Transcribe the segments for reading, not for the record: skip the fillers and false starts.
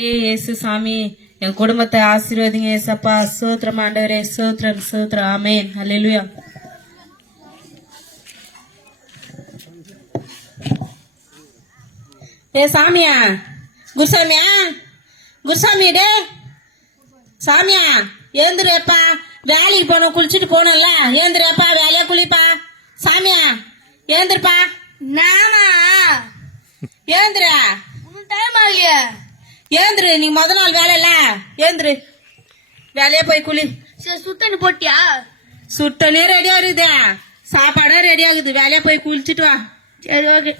இயேசு சாமி என் குடும்பத்தை ஆசீர்வதிங்க ஏசப்பா. ஸ்தோத்திரம் ஆண்டவரே, ஸ்தோத்திரம் ஸ்தோத்திரம். ஆமென். ஹல்லேலூயா. ஏ சாமியா, குருசாமியா, குருசாமி டே சாமியா, ஏந்திரப்பா. வேலைக்கு போனோம், குளிச்சுட்டு போனோம்ல, ஏந்திரப்பா, வேலையா குளிப்பா. சாமியா ஏந்திரப்பா. நானா ஏந்திர டைம் ஆகலையா? ஏந்திரு, நீ முத நாள் வேலை இல்ல, ஏந்திரு, வேலையா போய் குளி. சரி, சுத்தண்ணி போட்டியா? சுட்டனே ரெடியா இருக்குது, சாப்பாடும் ரெடி ஆகுது, வேலையா போய் குளிச்சுட்டு வா. சரி, ஓகே.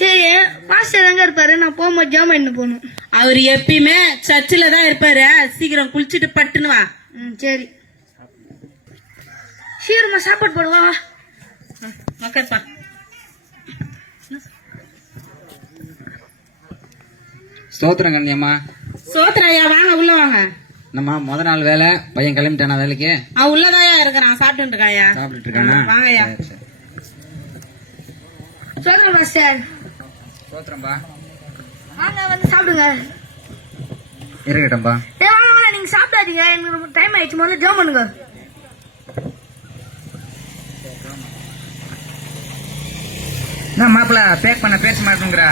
சரி, மாஸ்டர் எங்க இருப்பாரு? நான் போகும்போது ஜாம் பண்ணி போகணும். அவர் எப்பயுமே சர்ச்சில் தான் இருப்பாரு. சீக்கிரம் குளிச்சுட்டு பட்டுன்னு வா. சரி, சீக்கிரமா சாப்பாடு போடுவா. மக்கள்ப்பா, ஸ்தோத்திரம் கண்ணியம்மா. சோத்ராயா, வாங்க உள்ள வாங்க. நம்ம முத நாள் வேலை, பையன் கிளம்பிட்டானா வேலைக்கு? உள்ளதாயா இருக்கிறான், சாப்பிட்டு இருக்காயா. சாப்பிட்டு இருக்கானா? வாங்கயா. சொல்றேன் மாஸ்டர். ஸ்தோத்திரம்பா. வாங்க, வந்து சாப்பிடுங்க. இருக்கட்டும்பா. வாங்க வாங்க, நீங்க சாப்பிடாதீங்க, எனக்கு டைம் ஆயிடுச்சு. முதல்ல ஜாம் பண்ணுங்க. நான் மாப்பிள்ள பேக் பண்ண பேச மாட்டேங்கிற.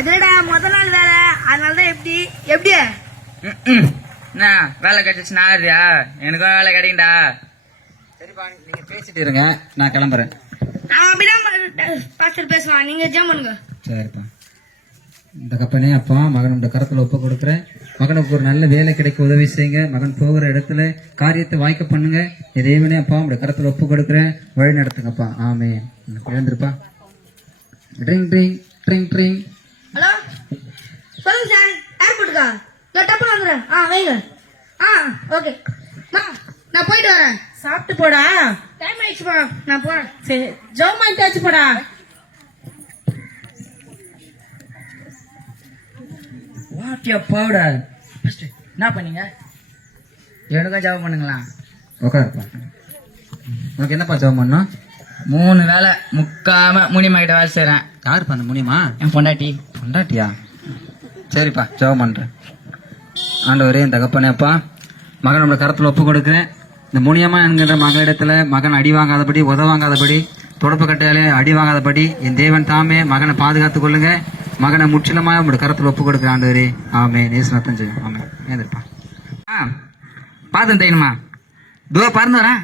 அதுடா முதல் நாள் வேலை, அதனாலதான். எப்படி எப்படி வேலை கிடைச்சிச்சுன்னா எனக்கும் வேலை கிடைக்குண்டா. சரிப்பா, நீங்க பேசிட்டு இருங்க, நான் கிளம்புறேன். அப்படிதான் பாஸ்டர் பேசுவான், நீங்க ஜாம் பண்ணுங்க. சரிப்பா. இந்த கப்பனே அப்பா மகனோட கரத்துல ஒப்பு கொடுக்குறேன். மகனுக்கு ஒரு நல்ல வேலை கிடைக்க உதவி செய்யுங்க. மகன் போகிற இடத்துல காரியத்தை வாய்க்க பண்ணுங்க. இதேவனே அப்பா உங்களோட கரத்துல ஒப்பு கொடுக்குறேன், வழி நடத்துங்கப்பா. ஆமே. எழுந்திருப்பா. ட்ரிங் ட்ரிங் ட்ரிங் ட்ரிங். ஹலோ, சொல்லுங்க சார். ஏர்போர்ட்டுக்கா? டப்புன்னு வந்துடுறேன். வைங்க. ஓகே, நான் போயிட்டு வரேன். சாப்பிட்டு போடா. டைம் ஆயிடுச்சுப்பா, நான் போறேன். சரி, ஜோம் பண்ணிட்டாச்சு போடா. வாட்டியா பாவுடா. என்ன பண்ணீங்க? எனக்கும் ஜாபம் பண்ணுங்களா? உட்காருப்பா. உனக்கு என்னப்பா ஜாபம் பண்ணோம்? 3 வேலை முக்காம முனிமாக்கிட்ட வேலை செய்றேன். யார் பண்ண முனிமா? என் பொண்டாட்டி. பொண்டாட்டியா? சரிப்பா, ஜாபம் பண்றேன். ஆண்டவரே, இந்த தகப்பனேப்பா மகன் நம்மளோட கரத்துல ஒப்பு கொடுக்குறேன். இந்த முனியம்மா என்கிற மகளிடத்துல மகன் அடி வாங்காதபடி, உதவாங்காதபடி, தொடப்பு கட்டையாலே அடி வாங்காதபடி என் தேவன் தாமே மகனை பாதுகாத்துக் கொள்ளுங்க. மகனை முற்றிலுமா உங்களோட கரத்துல ஒப்பு கொடுக்குறேன் ஆண்டவரே. ஆமே. நேசனத்தம் செய்யும். ஆமே. ஏந்திருப்பா. பாதம் தையணுமா? தோ பறந்து வரேன்.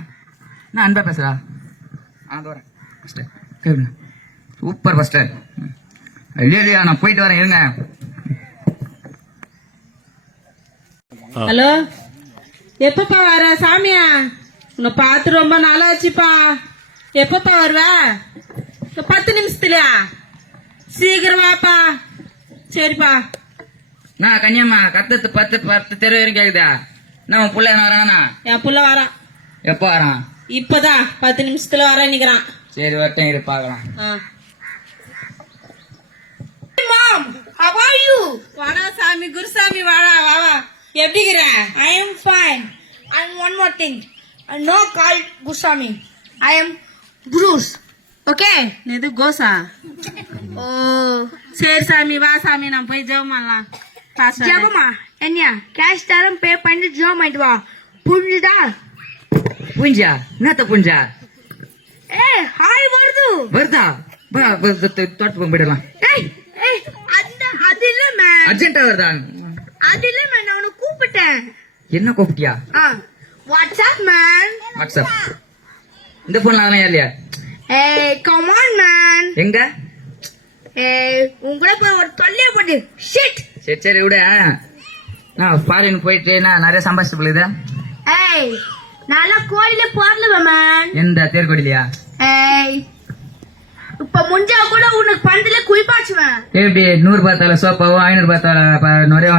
நான் அன்பா பேசுறா. சூப்பர் பஸ்டர். இல்லையா, நான் போயிட்டு வரேன், இருங்க. ஹலோ, எப்பப்பா வர? சாமியா, உன்னை பார்த்து ரொம்ப நாளாச்சுப்பா. எப்பப்பா வருவ? 10 நிமிஷத்துலயா? சீக்கிரம் வாப்பா. சரிப்பா. நான் கன்னியம்மா கத்து 10 தெரு வரைக்கும் கேக்குதா? நான் உன் புள்ள வரானா? என் புள்ள வரான். எப்போ வரான்? இப்பதான் 10 நிமிஷத்துல வர நிக்கிறான். சரி, வரட்டும், இரு பாக்கலாம். Mom, how are you? வாடா சாமி, குருசாமி, வாடா வாவா. எப்படி இருக்கிற? I am fine. And one more thing, I no called Gusami. I am Bruce. Okay? இது கோசா. Oh. சரி சாமி, வா சாமி, நான் போய் ஜெபம் பண்ணலாம். ஜெபமா? என்னையா கேஷ் தரம் பே பண்ணிட்டு ஜெபம் பண்ணிட்டு வா. புரிஞ்சுதா? புஞ்சா? என்னத்த புஞ்சா? ஹாய் வருதா? தோட்டத்துக்கு போயிடலாம். அது இல்ல மேன். அர்ஜென்டா வருதா? அது இல்ல மேன், நான் உன்னை கூப்பிட்டேன். என்ன கூப்பிட்டியா? WhatsApp man. வாட்ஸ்அப்? இந்த போன்ல அதெல்லாம் இல்லையா? Come on man. எங்க? உங்களை போய் ஒரு தொல்லைய போட்டு ஷிட். சரி விட. நான் ஃபாரின் போயிட்டு நான் நிறைய சம்பாதிச்சு போகுது. நல்லா கோயில போறல மேன். எந்த தேர்கோடிலையா? இப்ப முஞ்சா கூட உனக்கு பந்தில குளிப்பாச்சுவேன். எப்படி 100 ரூபாய் தலை சோப்பாவும் 500 ரூபாய் தலை நிறைய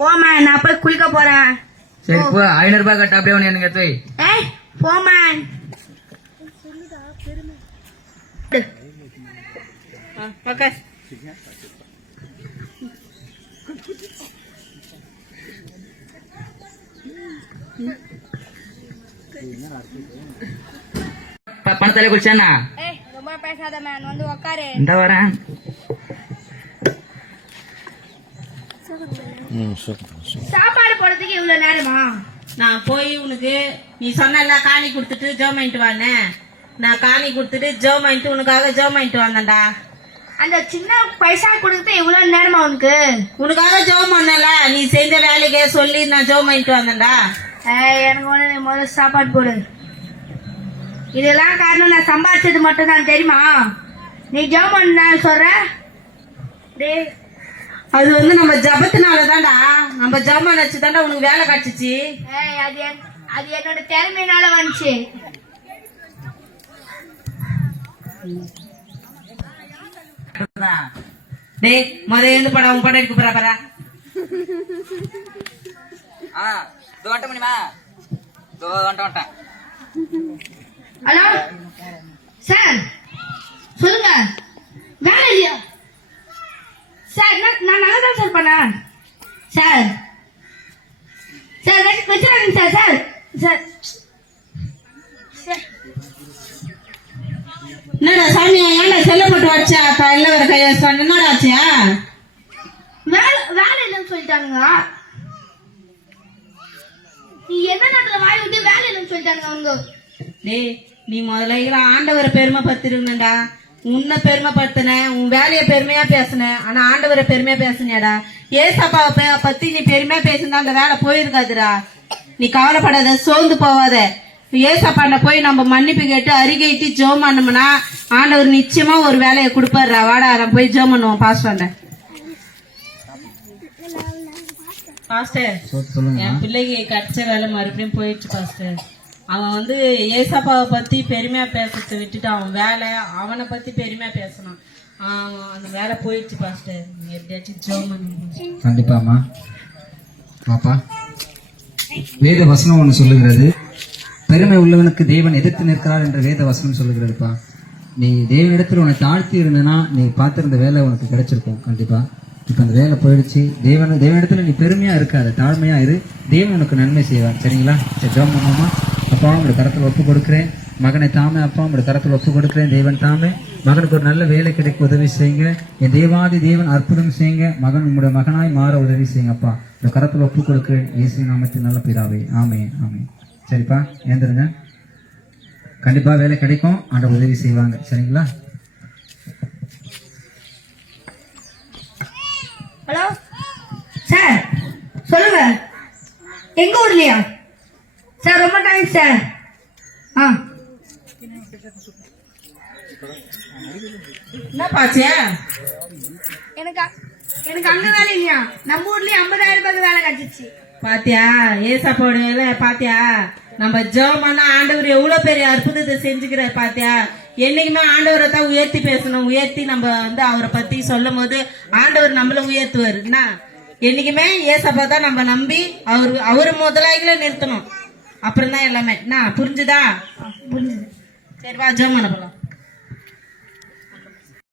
போமா, நான் போய் குளிக்க போறேன். சரி போ, 500 ரூபாய் கட்ட அப்படியே ஒண்ணு எனக்கு போய். போமேன். பணத்தாலே குளிச்சானா? ரொம்ப பேசாத மேன், வந்து உக்காரு. இந்த வரேன். சாப்பாடு போடுறதுக்கு இவ்வளவு நேரமா? நான் போய் உனக்கு நீ சொன்னல காணி கொடுத்துட்டு ஜெபம் பண்ணிட்டு வானே, நான் காணி கொடுத்துட்டு ஜெபம் பண்ணிட்டு உனக்காக ஜெபம் பண்ணிட்டு வந்தேன்டா. அந்த சின்ன பைசா கொடுத்து இவ்வளவு நேரமா உனக்கு? உனக்காக ஜெபம் பண்ணல, நீ செஞ்ச வேலைக்கே சொல்லி நான் ஜெபம் பண்ணிட்டு வந்தேன்டா. எனக்கு ஒண்ணு, நீ முதல்ல சாப்பாடு போடு. இதெல்லாம் காரணம் நான் சம்பாதிச்சது மட்டும் தான் தெரியுமா? நீ ஜெபம் பண்ண சொல்ற டேய், அது வந்து நம்ம ஜபத்தினால தான்டா, நம்ம ஜபம் நினைச்சு தான்டா உனக்கு வேலை கிடைச்சிச்சு. அது என்னோட திறமையினால வந்துச்சு. டேய் முதல்ல இருந்து படம் உன் படம் எடுக்க போறா பாரா. ஹலோ சார், சொல்லுங்க. வேலை இல்லையா சார்? நான் நல்லா தான் சார் பண்ணேன் சார். சார் வச்சுருங்க சார். சார் சார் என்னடா சாமி, ஏன்டா செல்ல போட்டு வச்சா இல்ல வர கை வச்சான், என்னடா ஆச்சியா? வேலை இல்லைன்னு சொல்லிட்டானுங்க. நீ என்ன நேரத்துல வாய் விட்டு வேலை இல்லைன்னு சொல்லிட்டானுங்க அவங்க. டேய் நீ முதல்ல ஆண்டவரை பெருமை பத்திருந்தா, உன்னை பெருமைப்படுத்தின, உன் வேலையை பெருமையா பேசின, ஆனா ஆண்டவரை பெருமையா பேசினியாடா. ஏசப்பாவை பத்தி நீ பெருமையா பேசினா அந்த வேலை போயிருக்காதுடா. நீ கவலைப்படாத, சோர்ந்து போவாத. ஏசப்பாண்ட போய் நம்ம மன்னிப்பு கேட்டு அறிக்கைட்டு ஜோம் பண்ணோம்னா ஆண்டவர் நிச்சயமா ஒரு வேலையை கொடுப்பாருடா. வாடா நான் போய் ஜோம் பண்ணுவோம் பாஸ்டர். பாஸ்டர் என் பிள்ளைக்கு கிடைச்ச வேலை மறுபடியும் போயிடுச்சு பாஸ்டர். அவன் வந்து ஏசப்பாவை பத்தி பெருமையா பேசுறத விட்டுட்டு அவன் வேலை அவனை பத்தி பெருமையா பேசணும். அந்த வேலை போயிடுச்சு பாஸ்டர். நீங்க எப்படியாச்சும் ஜோம் பண்ணுங்க. கண்டிப்பாமா பாப்பா, வேத வசனம் ஒன்று சொல்லுகிறது, பெருமை உள்ளவனுக்கு தேவன் எதிர்த்து நிற்கிறார் என்ற வேத வசனம் சொல்லுகிறதுப்பா. நீ தேவனிடத்தில் உன்னை தாழ்த்தி இருந்தனா நீ பார்த்திருந்த வேலை உனக்கு கிடைச்சிருக்கும் கண்டிப்பா. இப்ப அந்த வேலை போயிடுச்சு. தேவனிடத்துல நீ பெருமையா இருக்காத, தாழ்மையா இரு. தேவன் உனக்கு நன்மை செய்வார். சரிங்களா? சரி ஜெபம் பண்ணுவோமா? அப்பா உங்களுடைய கரத்தில் ஒப்பு கொடுக்கிறேன் மகனை தாமே. அப்பா உங்களுடைய கரத்தில் ஒப்பு கொடுக்கிறேன். தேவன் தாமே மகனுக்கு ஒரு நல்ல வேலை கிடைக்க உதவி செய்யுங்க. என் தேவாதி தேவன் அற்புதம் செய்யுங்க. மகன் உங்களுடைய மகனாய் மாற உதவி செய்யுங்க. அப்பா இந்த கரத்தில் ஒப்பு கொடுக்கிறேன் இயேசு நாமத்தில் நல்ல பிதாவே, ஆமே ஆமே. சரிப்பா ஏந்திருங்க, கண்டிப்பா வேலை கிடைக்கும். ஆண்டவர் உதவி செய்வாங்க. சரிங்களா? ஹலோ சார், சொல்லுங்க. எங்க ஊர்லயா சார்? ரொம்ப தேங்க்ஸ் சார். என்ன பாச்சியா? எனக்கு அங்க வேலை இல்லையா? நம்ம ஊர்லயே 50,000 ரூபாய்க்கு வேலை கிடைச்சிச்சு. பாத்தியா ஏசப்பாவோட வேலை பாத்தியா? நம்ம ஜெபம் பண்ணா ஆண்டவர் எவ்வளவு பெரிய அற்புதத்தை செஞ்சுக்கிறார் பாத்தியா? என்னைக்குமே ஆண்டவரை தான் உயர்த்தி பேசணும். உயர்த்தி நம்ம வந்து அவரை பத்தி சொல்லும் போது ஆண்டவர் நம்மள உயர்த்துவார். என்ன என்னைக்குமே ஏசப்பா தான் நம்ம நம்பி அவரு முதலாளிகளை நிறுத்தணும். அப்புறம் தான் எல்லாமே. என்ன புரிஞ்சுதா? புரிஞ்சுது. சரிப்பா ஜெபம் பண்ண போலாம்.